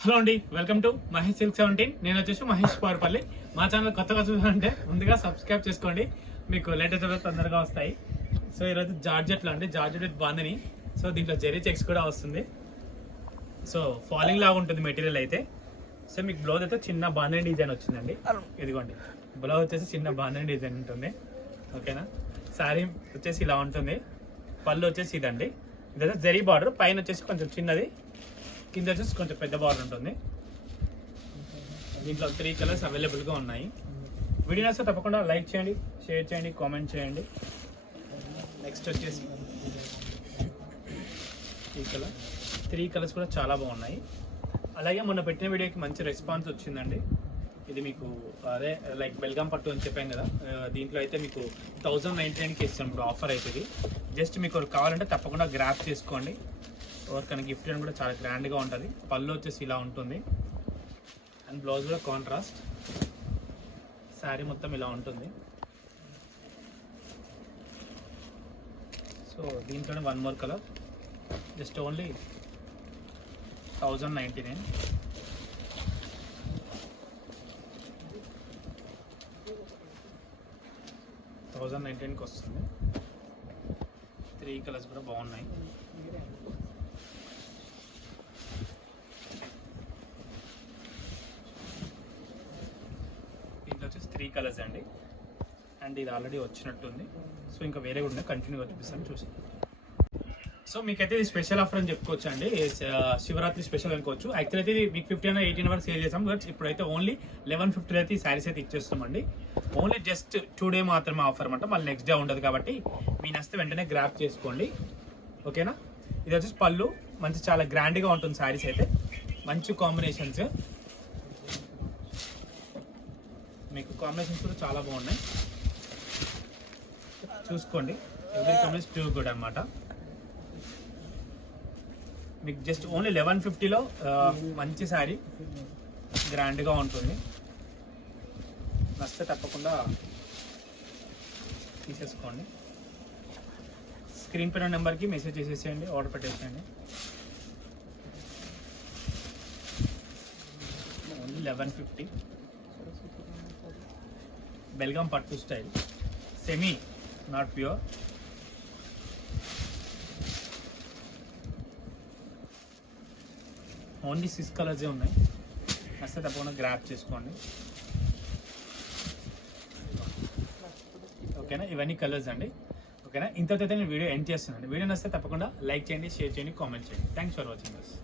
Hello అండి, welcome to Mahesh silk 17. నేను వచ్చేసి మహేష్ పవర్పల్లి. మా ఛానల్ కొత్తగా చూసారంటే ముందుగా సబ్స్క్రైబ్ చేసుకోండి, మీకు లేటెస్ట్ తొందరగా వస్తాయి. సో ఈరోజు జార్జెట్లో అండి, జార్జెట్ విత్ బాందని. సో దీంట్లో జెరీ చెక్స్ కూడా వస్తుంది. సో ఫాలింగ్ లాగా ఉంటుంది మెటీరియల్ అయితే. సో మీకు బ్లౌజ్ అయితే చిన్న బాందని డిజైన్ వచ్చిందండి. ఇదిగోండి, బ్లౌజ్ వచ్చేసి చిన్న బాందని డిజైన్ ఉంటుంది. ఓకేనా, శారీ వచ్చేసి ఇలా ఉంటుంది. పళ్ళు వచ్చేసి ఇదండి, ఇదైతే జెరీ బార్డర్, పైన వచ్చేసి కొంచెం చిన్నది, కింద వచ్చేసి కొంచెం పెద్ద బార్డర్ ఉంటుంది. దీంట్లో 3 కలర్స్ అవైలబుల్గా ఉన్నాయి. వీడియో నచ్చితే తప్పకుండా లైక్ చేయండి, షేర్ చేయండి, కామెంట్ చేయండి. నెక్స్ట్ వచ్చేసి ఈ కలర్, 3 కలర్స్ కూడా చాలా బాగున్నాయి. అలాగే మొన్న పెట్టిన వీడియోకి మంచి రెస్పాన్స్ వచ్చిందండి. ఇది మీకు అదే లైక్ బెల్గాం పట్టు అని చెప్పాం కదా, దీంట్లో అయితే మీకు 1099కి ఇస్తాం ఇప్పుడు ఆఫర్ అవుతుంది. జస్ట్ మీకు కావాలంటే తప్పకుండా గ్రాప్ చేసుకోండి. ఎవరికైనా గిఫ్ట్ అని కూడా చాలా గ్రాండ్గా ఉంటుంది. పళ్ళు వచ్చేసి ఇలా ఉంటుంది, అండ్ బ్లౌజ్ కూడా కాంట్రాస్ట్. శారీ మొత్తం ఇలా ఉంటుంది. సో దీంట్లోనే 1 మోర్ కలర్, జస్ట్ ఓన్లీ 1099. $1099కి వస్తుంది. 3 కలర్స్ కూడా బాగున్నాయి. దీంట్లో వచ్చేసి 3 కలర్స్ అండి, అండ్ ఇది ఆల్రెడీ వచ్చినట్టుంది. సో ఇంకా వేరే కూడా కంటిన్యూగా చూపిస్తాను, చూసి. సో మీకైతే ఇది స్పెషల్ ఆఫర్ అని చెప్పుకోవచ్చు అండి, శివరాత్రి స్పెషల్ అనుకోవచ్చు. యాక్చువల్ అయితే ఇది మీకు 15 or 18 వరకు సేల్ చేస్తాం, బట్ ఇప్పుడైతే ఓన్లీ 1150 అయితే ఈ శారీస్ అయితే ఇచ్చేస్తామండి. ఓన్లీ జస్ట్ 2 డే మాత్రమే ఆఫర్ అనమాట, మళ్ళీ నెక్స్ట్ డే ఉండదు. కాబట్టి మీ నచ్చితే వెంటనే గ్రాప్ చేసుకోండి, ఓకేనా. ఇది వచ్చేసి పళ్ళు, మంచి చాలా గ్రాండ్గా ఉంటుంది శారీస్ అయితే, మంచి కాంబినేషన్స్. మీకు కాంబినేషన్స్ కూడా చాలా బాగున్నాయి, చూసుకోండి. ఎవరి కాంబినేషన్ ప్యూర్ గుడ్ అనమాట. మీకు జస్ట్ ఓన్లీ 1150లో మంచి శారీ, గ్రాండ్గా ఉంటుంది. నచ్చితే తప్పకుండా తీసేసుకోండి. స్క్రీన్ పైన నెంబర్కి మెసేజ్ చేసేసేయండి, ఆర్డర్ పెట్టేసేయండి. ఓన్లీ 1150. బెల్గాం పట్టు style, semi, not pure. Only 6 కలర్సే ఉన్నాయి. నచ్చితే తప్పకుండా గ్రాప్ చేసుకోండి, ఓకేనా. ఇవన్నీ కలర్స్ అండి, ఓకేనా. ఇంతతో నేను వీడియో ఎండ్ చేస్తున్నాను. వీడియో నచ్చితే తప్పకుండా లైక్ చేయండి, షేర్ చేయండి, కామెంట్ చేయండి. Thanks for watching this.